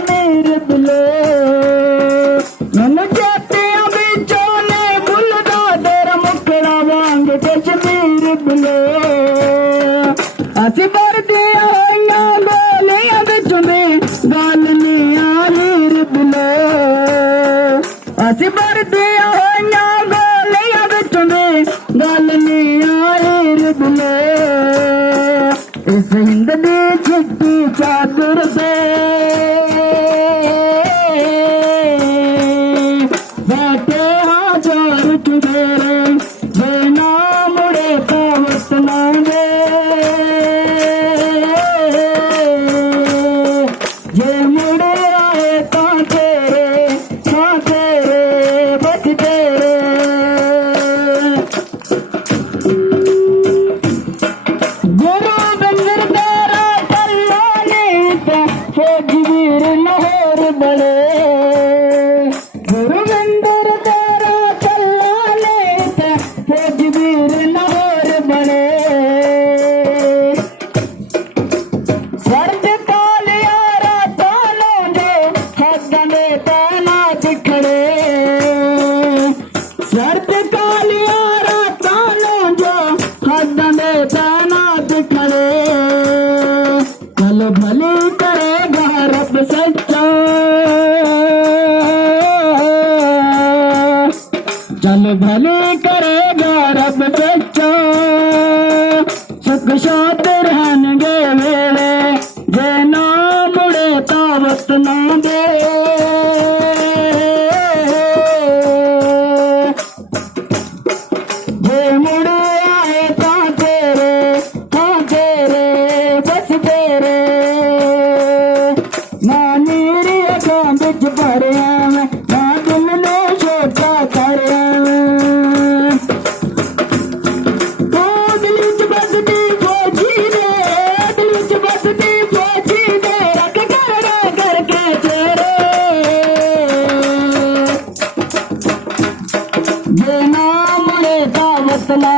Kashmir below मैनू चेतियां विचों ने भुलदा तेरा मुखड़ा वांग कश्मीर बिलो असी भरदियां होइयां गोलियां विच में गल नहीं आहीर बिलो असी भरदियां होइयां गोलियां विच में गल नहीं आहीर बिलो इस हिंद दी चिट्टी चादर पे बैठे हजार चुफेरे बिना मुड़े तो वतना दे जे मुड़े आए तो तेरे बच तेरे गुरु बिंदर तेरा कल्ला नहीं था फौजवीर लाहौर बड़े गुरु बिंदर तेरा कल्ला नहीं था फौजवीर लाहौर बड़े सर्द कालिया रातां लौंदे हद्दां दे तैनात खड़े सर्द कालिया रातां लौंदे हद्दां दे तैनात खड़े चल भली करेगा रब सच्चा चल भली करेगा रब सच्चा सुख शांत रहनगे वेले जे ना मुड़े तावत ना दे जे मुड़े आए ता तेरे बस तेरे ना नीरी अखां बिच भरिया मैं ना दिल ने छोटा करिया ओ दिल च बसदी फौजी दे दिल च बसदी फौजी दे रख करके तेरे जे ना मुड़े तावत ला